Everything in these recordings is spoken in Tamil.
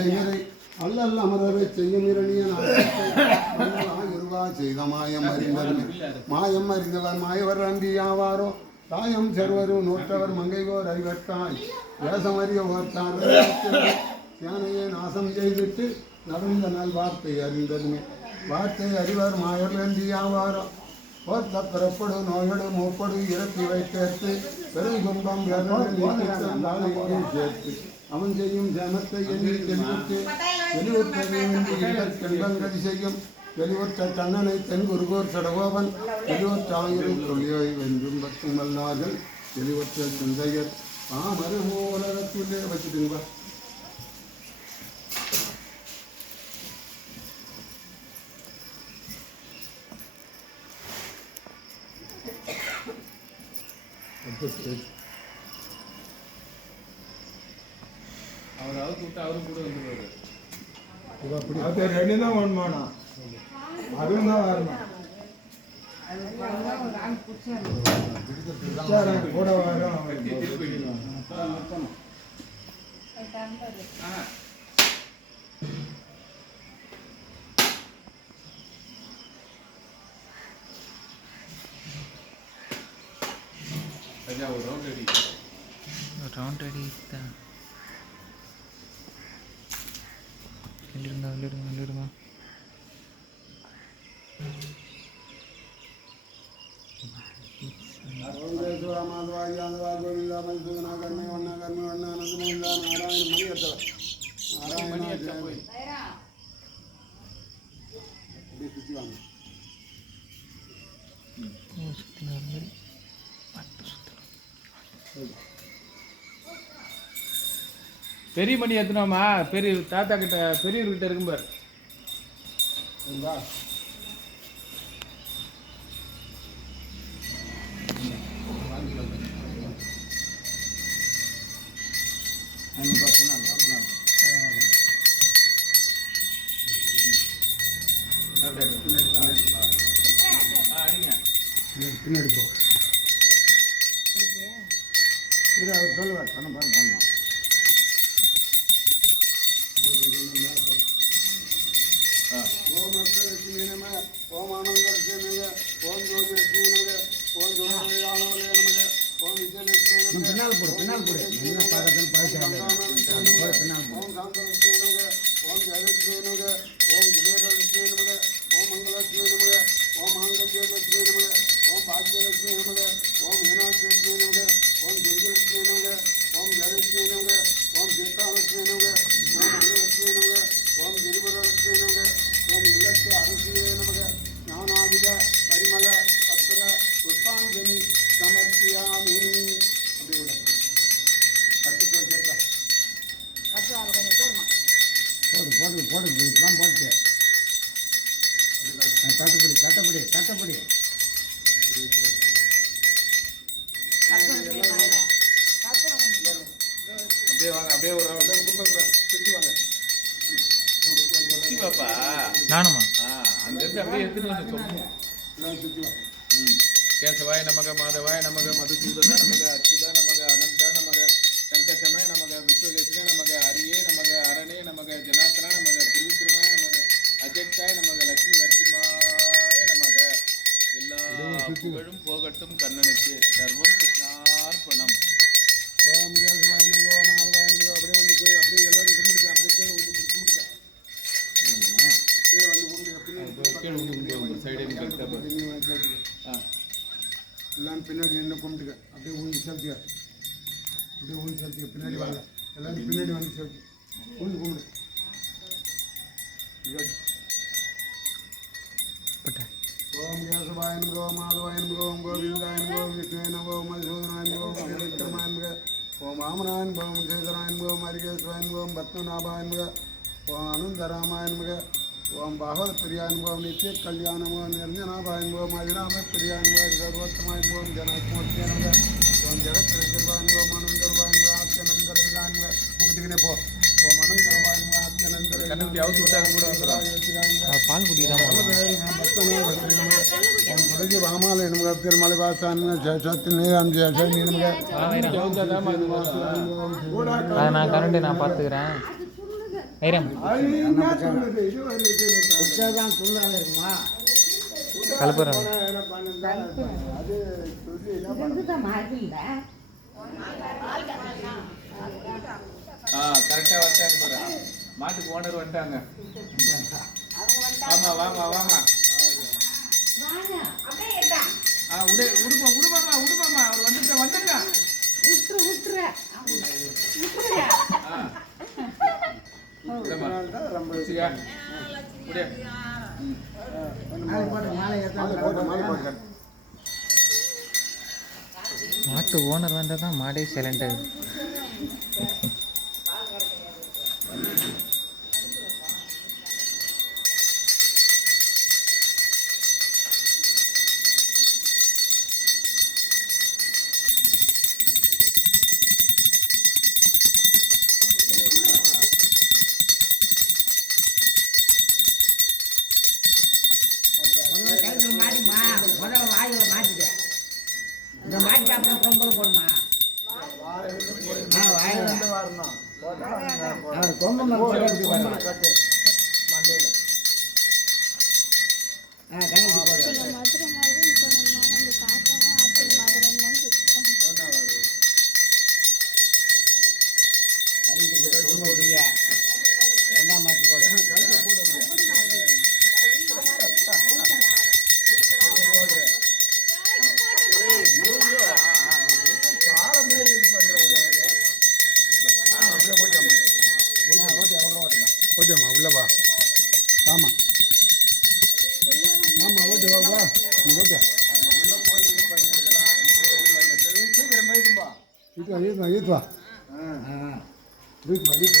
செய்கிறை அல்லல் அமரரை செய்யும் இரணியன் இருவா செய்த மாயம் அறிந்தவர் மாயம் அறிந்தவர் மாயவர் அன்றி ஆவாரோ தாயம் செருவரு நோற்றவர் மங்கைவோர் அறிவர்த்தாய் வேசம் அறிய ஓர்த்தார் யானையை நாசம் செய்துட்டு நடந்த நல் வார்த்தை அறிந்ததுமே. வார்த்தை அறிவர் மாயர் அன்றி ஆவாரோ போர்த்த பிறப்படு நோயடு மூப்படு இறப்பி வைத்தேர்த்து பெருங்கும்பம் சேர்த்து. அவன் செய்யும் ஜனத்தை எண்ணி தெளிவித்து வெளிவுற்றதை செய்யும் வெளிவுற்ற கண்ணனை தென் குருகோர் சடகோபன் வெளிவுற்ற ஆயிரம் தொழிலை வென்றும் பற்றும் வல்லார்கள் வெளிவுற்ற சிந்தையர் பாமர மூலகத்துள்ளே வச்சுட்டுங்க அவர் அவுத்து விட்டு அவரும் கூட வந்துருவாரு அது ரெண்டு தான் ஒன்றுமாண்ணா அதுவும் தான் வரணும் கூட வரும் ரவுண்ட் அடி ரவுண்ட் அடி தான். അല്ലിരുന്ന അല്ലിരുന്ന അല്ലിരുന്ന പത്ത് സുത്തിലാണ് பெரிய மணி எத்தனோமா? பெரிய தாத்தா கிட்ட பெரியவர்கிட்ட இருக்கும் பாரு. ஆ, அடிங்க பின்னாடி போ. இது அவர் சொல்லுவார். பணம் பணம் லட்சுமி நம ஓம் ஆனந்தலட்சுமி நமக ஓம் ஜோதிலட்சுமி நமக ஓம் ஜோதியானவலே நமக ஓம் விஜயலட்சுமி நமக பின்னால் போடு பின்னால் போடு என்ன பக்கத்தில் பின்னால் ஓம் சாந்தலட்சுமி நமக அப்படியே வாங்க அப்படியே ஒரு. சுத்தி வாங்க. நானுமா ஆ அங்கிருந்து அப்படியே எடுத்துட்டு வந்து எல்லாம் சுற்றி வா ம். கேசவாய நமக மாதவாய நமக மதுசூதன நமக அச்சுத நமக அனந்த நமக சங்கசமய நமக விஸ்வகேசனே நமக ஹரியே நமக அரணே நமக ஜனார்த்தன நமக திருவிக்கிரமாய நமக அஜக்தாய நமக லட்சுமி நரசிம்மாய நமக. எல்லா புகழும் போகட்டும் கண்ணனுக்கு. சர்வம் கிருஷ்ணார்ப்பணம் ஓம் கேசவாய நமக. அப்படியே வந்து போய் அப்படியே எல்லாரும் கும்பிடுங்க அப்படியே கீழே வந்து கும்பிடுங்க கீழே வந்து கும்பிடுங்க பின்னாடி கீழே விழுந்து ஒரு சைடு கரெக்டாக பின்னாடி வந்து வச்சாச்சு. ஆ எல்லாம் பின்னாடி நின்று கும்பிட்டுக்க அப்படியே ஊஞ்சி செலுத்திக்க அப்படியே ஊஞ்சி செலுத்திக்க பின்னாடி வாங்க எல்லாரும் பின்னாடி வந்து செலுத்தி ஊஞ்சி கும்பிடு Good. பட்டா ஓம் கேசவாய நமக ஓம் நமக ஓம் கோவிந்தாய நமக ஓம் விஷ்ணுவே நமக ஓம் மதுசூதனாய நமக ஓம் விக்ரமாய நமக ஓம் வாமனாய நமக ஓம் நமக ஓம் ஹரிகேஸ்வராய நமக ஓம் நமக ஓம் அனந்தராமாய நமக ஓம் பாகவத பிரியாய நமக ஓம் நித்திய கல்யாண நமக ஓம் ಸಖಿ ವಾಮಾಲೆ ನಿಮ್ಗೆ ತಿರುಮಲೆ ವಾಸ சத்தினே அஞ்சு நான் கரண்ட்டு நான் பார்த்துக்கிறேன். வைரம் கலப்புறம் கரெக்டாக வந்துட்டாங்க மாட்டுக்கு ஓனர் வந்துட்டாங்க. ஆமா வாமா வாமா. உடு உடுப்பா உடுப்பாமா உடுப்பாமா அவர் வந்துட்டேன் வந்துட்டேன் விட்டுரு விட்டுரு விட்டுரு ரொம்ப மாட்டு ஓனர் வந்தால் தான் மாடே சிலண்டர் கொம்பு 一串一串一串，嗯嗯，一串一串。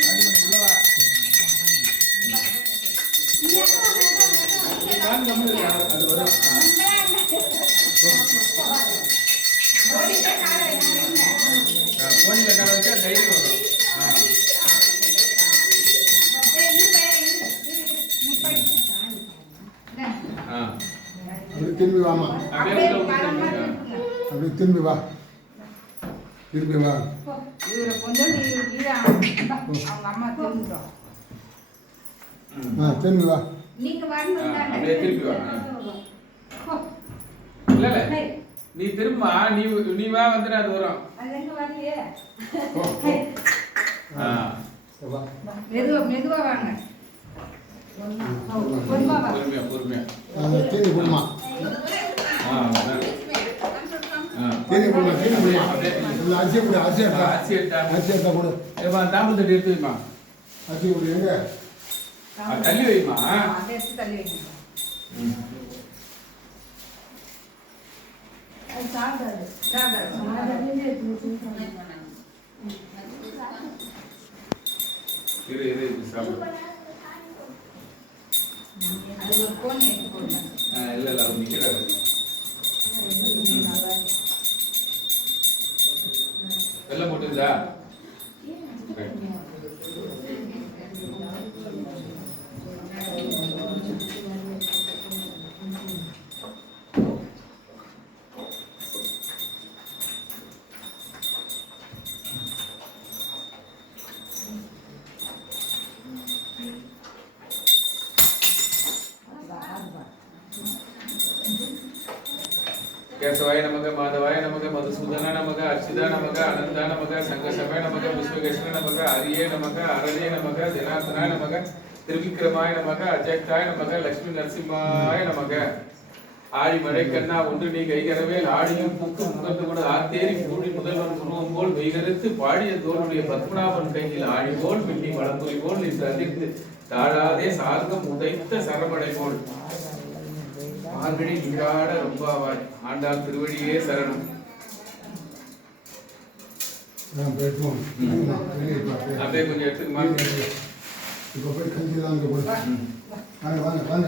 ஆமா. அப்படி திரும்பி வா. திரும்பி வா. ஆ திரும்பி வா. நீ திரும்ப நீ நீ வா வந்துடா அது வரும். மெதுவா மெதுவா வாங்க. பொறுமையா பொறுமையா பொறுமையா. தள்ளி வைமா தள்ளி வைமா இரு இரு சாப்பிடு. அது ஒரு கோன் எடுத்துக்கோங்க. இல்லை இல்லை அவர் நிற்கிறாரு வெள்ளம் போட்டுருந்தா వెంకటేశ్వరాయ నమక మాధవాయ నమక మధుసూదన నమక అర్చిత నమక అనంత నమక సంఘశమాయ నమక విశ్వకృష్ణ నమక హరియే నమక అరణ్య నమక జనార్దనాయ నమక திருவிக்கிரமாய நமக அஜக்தாய நமக லட்சுமி நரசிம்மாய நமக ஆழி மழை கண்ணா ஒன்று நீ கைகரவேல் ஆடியும் புக்கு முகந்து கூட ஆத்தேரி கூடி முதல்வன் உருவம் போல் வெய்கருத்து பாடிய தோளுடைய பத்மநாபன் கையில் ஆழி போல் மில்லி வளம்புரி போல் நீ சந்தித்து தாழாதே சார்ந்தம் உதைத்த சரமடை போல் மார்கழி நீராட ரொம்பாவாய் ஆண்டாள் திருவடியே சரணம். அப்படியே கொஞ்சம் எடுத்துக்கு மாற்றி இப்போ போய் கஞ்சி தான் இங்கே போய் வாங்க வாங்க வாங்க.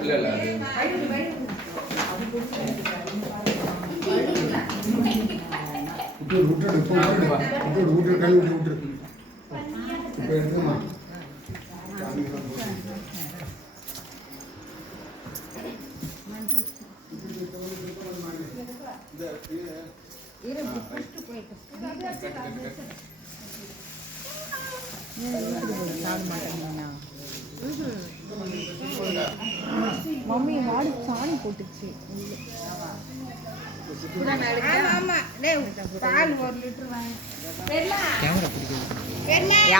இல்ல இல்ல விட்டுடு விட்டுடு விட்டுடு விட்டுடு இப்போ எடுத்துமா மம்மி மாடு சாணி போட்டுச்சு. ஆமா ஆமா டேய் பால் ஒரு லிட்டர் வாங்கி. கேமரா பிடிக்குது